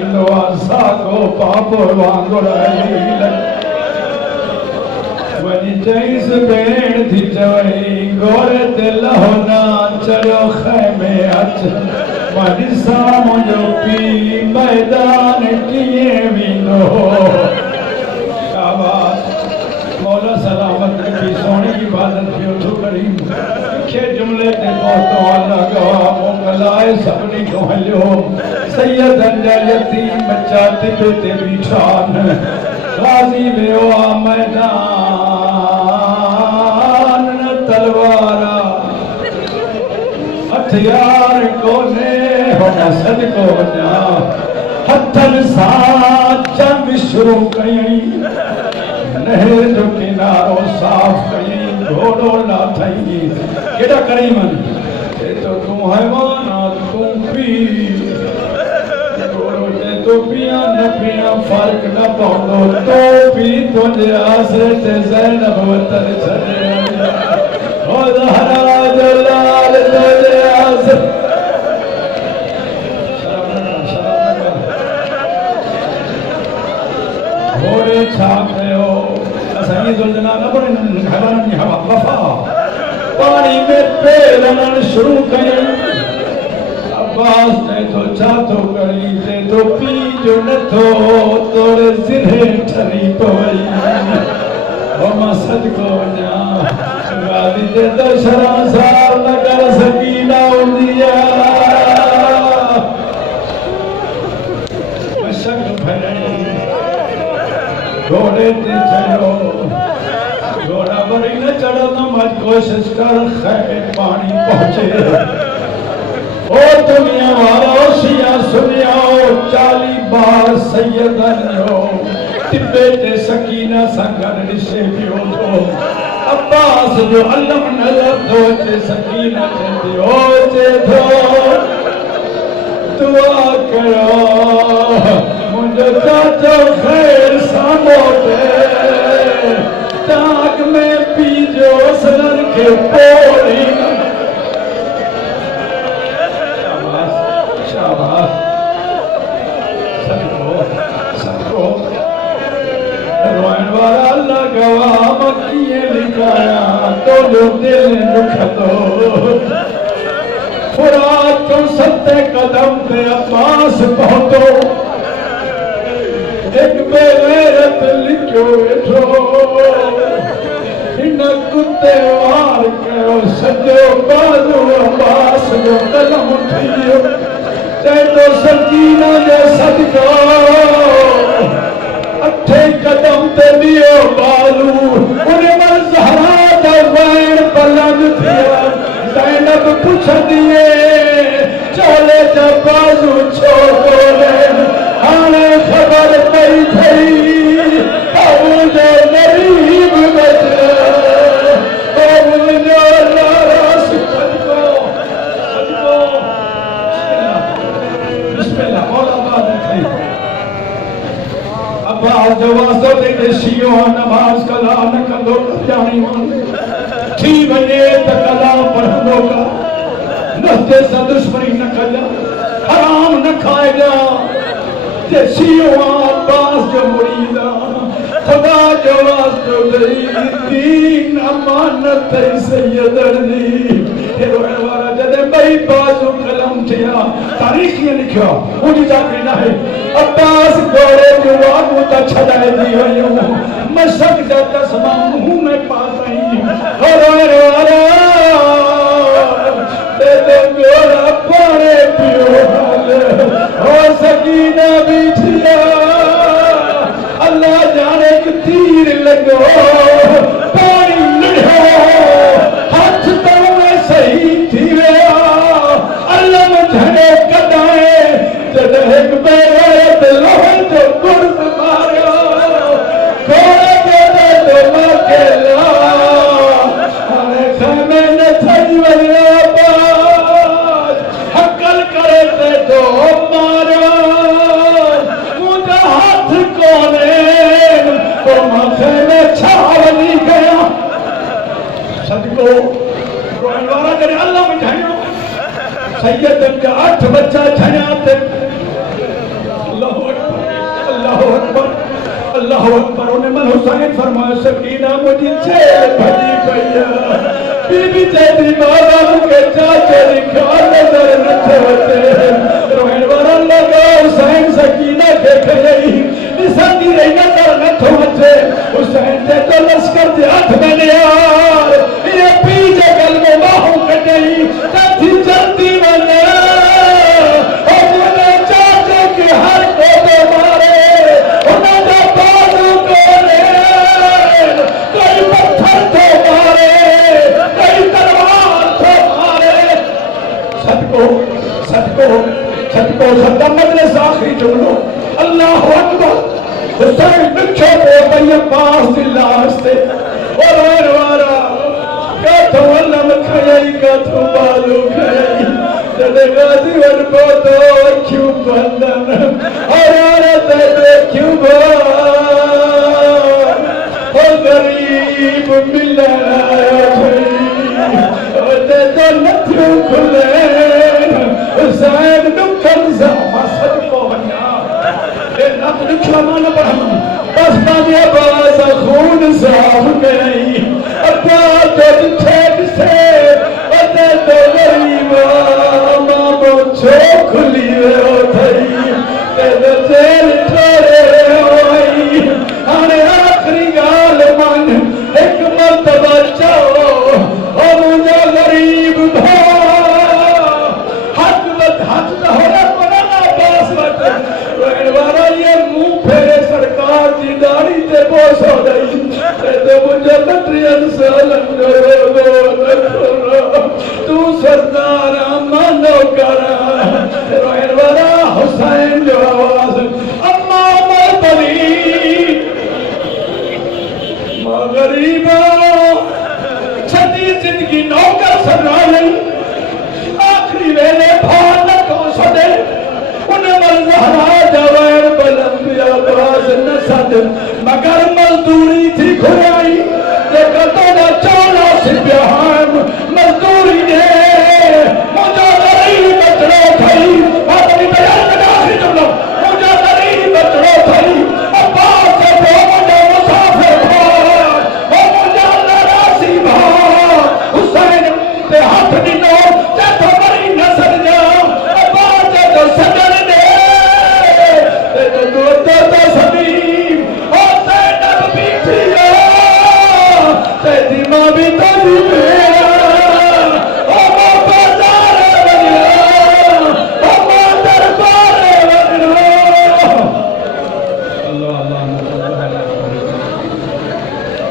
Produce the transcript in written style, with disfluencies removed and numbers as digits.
ईंदो आहे साॻो पापो वांगुरु हली वञी चईसि भेण थी चवई घोड़े ते लहो न चढ़ियो ख़ैमे अच मां ॾिसां मुंहिंजो पीउ मैदान कीअं वेंदो मौला सलामत रखी सोनी इबादत की उठो करी खे जुमले ते पहुतो अल्लाह गवाह मोकलाए सभिनी को हलियो सैयदन जा यतीम बच्चा तिबे ते बीठा न गाज़ी वियो आ मैदान न तलवारा हथियार कोने होना सदको वञा हथनि सां जंग शुरू कई नहर जो किनारो साफ कई घोड़ो लाथई केड़ा करीमन तो तू हैवान तू पी घोड़ो ते तो पिया न पिया फर्क न पवंदो तो पी तुंहिंजे आसरे ते ज़ैनब वतन छॾे ओ ज़हरा जो लाल तुंहिंजे आसरे घोड़े छा कयो असां ज़ुल्जना न पढ़नि घरनि जी हवा वफ़ा पानी में पेरन शुरू कई अब्बास ने तो छा तो करी ते तो पी जो न थो तोड़े सिरे ठरी पवई ओ मां सदको वञा गादी ते दशरा साल न कर सकी ना हुंदिया मशक भरे घोड़े ते चढ़ो घोड़ा वरी न चढ़ो न मत कोशिश कर खैर पानी पहुंचे ओ दुनिया वालो सिया सुनियो 40 बार सैयदन जो तिबे ते सकीना संगन ॾिसे पियो थो अब्बास जो अलम नज़र थो अचे सकीना चवंदी ओ चे थो दुआ कयो मुंहिंजो चाचो ख़ैर सां मोटे ताक में पीजो सनन के पोड़ी शाबाश शाबाश सदको रोइण वारा अल्लाह गवाह मकीए लिखाया तो जो दिल दुखतो फुरात को 7 कदम पे अब्बास पहुंचो एक बेगैरत लिखो वेठो इन कुत्ते वार कयो सजो बाजू अब्बास जो कलम उठियो चए तो सकीना जो सदको 8 कदम ते दियो बालू उन मल ज़हरा जा वैण पलंग थिया ज़ैनब पुछंदी चोले जा बाजू छो तोड़े हाणे खबर पई थई बाबू जो गरीब बचे बाबू जो नाराज़ सदको सदको बिस्मिल्लाह मौला बात थई अब्बास जो वास्तो ते शियो नमाज कला न कंदो जानी थी वञे त कला पढ़ंदो का नस्ते सां दुश्मनी न कजा हराम न खाइजा जे शियो अब्बास जो मुरीद खुदा जो वास्तो ॾेई दीन अमानत सैयदन जी रोइण वारा जॾहिं ॿई बाजू कलम थिया तारीख़ कीअं लिखियो आहे उनजी चाकरी न आहे अब्बास घोड़े जो वागू त छॾाइजी वयूं मशक जा चश्मा मुंहं में पातई रोइण वारा घोड़ा पाणे पियो हो सकीना बीठिया अल्लाह जाने कि तीर लगो पानी लड़ो हाथ तो में सही थी गया अल्लाह में झड़े कदाए जब एक बेगैरत लोहन जो गुर्द मारो घोड़े के तो मकेला हमें खैमे न थई वञा बाज हकल करे ते तो मारो मुझे हाथ कोने तो माथे में छावनी गया सदको रोइण वारा जॾहिं अल्लाह में ठाहियो सैयदन जा 8 बच्चा छॾिया ते हुसैन फरमाया सकीना मुझे जेल भजी पई बीबी तेरी मां के चाचे ख्याल नजर न थे रोहन वाला लगा हुसैन सकीना के खई निसंदी रही नजर न थे हुसैन ते तो लश्कर दे हाथ में यार ये पीछे गल में बाहों कटई तथी जल्दी बने और मुझे चाचे के हर को दे मारे उन्होंने बाजू को ले कोई पत्थर तो मारे कोई तलवार तो मारे सदको सदको सदको सदा मजलिस आखिरी जुमलो अल्लाह अकबर हुसैन बिछो पे पई पास दी लाश ते और वारा का तो अल्लाह मखई का तो बालू खई तेरे गाजी वन को तो क्यों बंधन और यार ते क्यों बा ओ गरीब मिलना ओ ते तो नथू खुले हुसैन दुखन सा सदको बन्ना नक दुखा मान पढ़म बस बाजे बास खून साफ गई अब्बा तो ठेक से अते तो गरीब मामो छो खुली हो थई ते जेल ठोरे होई हाने आखरी गाल मन एक मर्तबा चाओ ओ मुझे गरीब भा हक वत हक तो होया कोना पास वत वारा ये मुंह फेरे सरकार की दाढ़ी ते बोस हो गई ते मुझे लटरियन सालन तू सरदार मानो करा रोहन वाला हुसैन जो आवाज अम्मा मरतली मां गरीबा छदी जिंदगी नौकर सदा नहीं आखिरी वेले भान को सदे जहरा जवान बुलंद आवाज न सद मगर मजदूरी थी खुराई देखो तो चौला सिपाही मजदूरी ने मुझे नहीं बचड़ो थई अपनी बयान में आखिरी जुमला मुझे नहीं बचड़ो थई अब्बा से वो मुझे मुसाफिर भाग वो मुझे नाराजी भाग हुसैन पे हाथ दिनो जब हमारी नजर जा अब्बा जब सदर